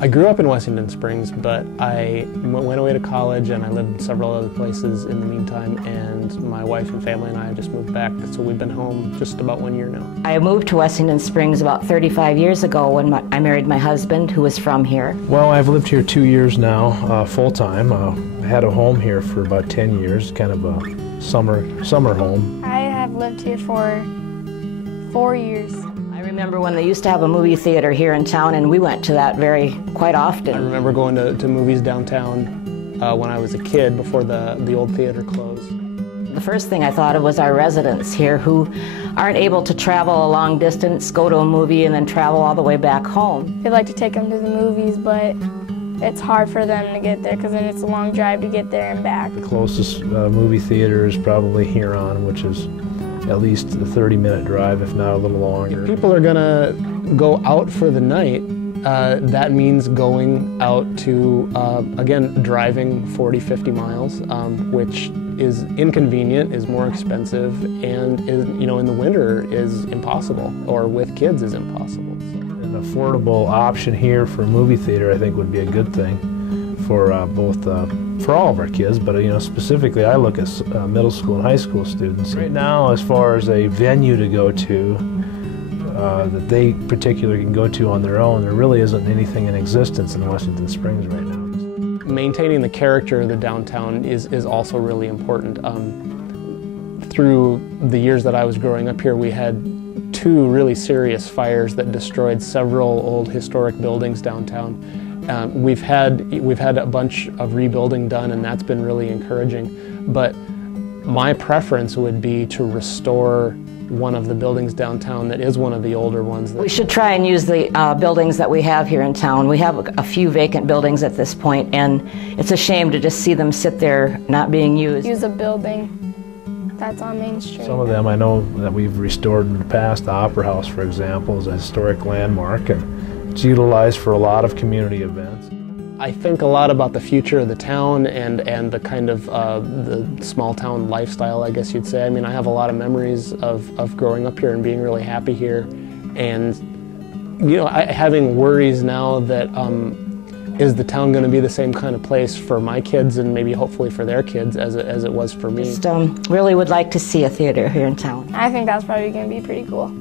I grew up in Wessington Springs, but I went away to college and I lived in several other places in the meantime, and my wife and family and I just moved back, so we've been home just about 1 year now. I moved to Wessington Springs about 35 years ago when I married my husband, who was from here. Well, I've lived here 2 years now, full-time. I had a home here for about 10 years, kind of a summer home. I have lived here for 4 years. I remember when they used to have a movie theater here in town, and we went to that quite often. I remember going to movies downtown when I was a kid before the old theater closed. The first thing I thought of was our residents here who aren't able to travel a long distance, go to a movie, and then travel all the way back home. We'd like to take them to the movies, but it's hard for them to get there because then it's a long drive to get there and back. The closest movie theater is probably Huron, which is at least a 30-minute drive, if not a little longer. If people are going to go out for the night, that means going out to, again, driving 40, 50 miles, which is inconvenient, is more expensive, and is, in the winter is impossible, or with kids is impossible. An affordable option here for a movie theater, I think, would be a good thing for for all of our kids, but specifically I look at middle school and high school students. Right now, as far as a venue to go to that they particularly can go to on their own, there really isn't anything in existence in Wessington Springs right now. Maintaining the character of the downtown is also really important. Through the years that I was growing up here, we had 2 really serious fires that destroyed several old historic buildings downtown. We've had a bunch of rebuilding done, and that's been really encouraging. But my preference would be to restore one of the buildings downtown that is one of the older ones. We should try and use the buildings that we have here in town. We have a few vacant buildings at this point, and it's a shame to just see them sit there not being used. Use a building that's on Main Street. Some of them I know that we've restored in the past. The Opera House, for example, is a historic landmark, and it's utilized for a lot of community events. I think a lot about the future of the town and the kind of the small town lifestyle, I guess you'd say. I mean, I have a lot of memories of growing up here and being really happy here, and having worries now that is the town going to be the same kind of place for my kids and maybe hopefully for their kids as it was for me. Just really would like to see a theater here in town. I think that's probably going to be pretty cool.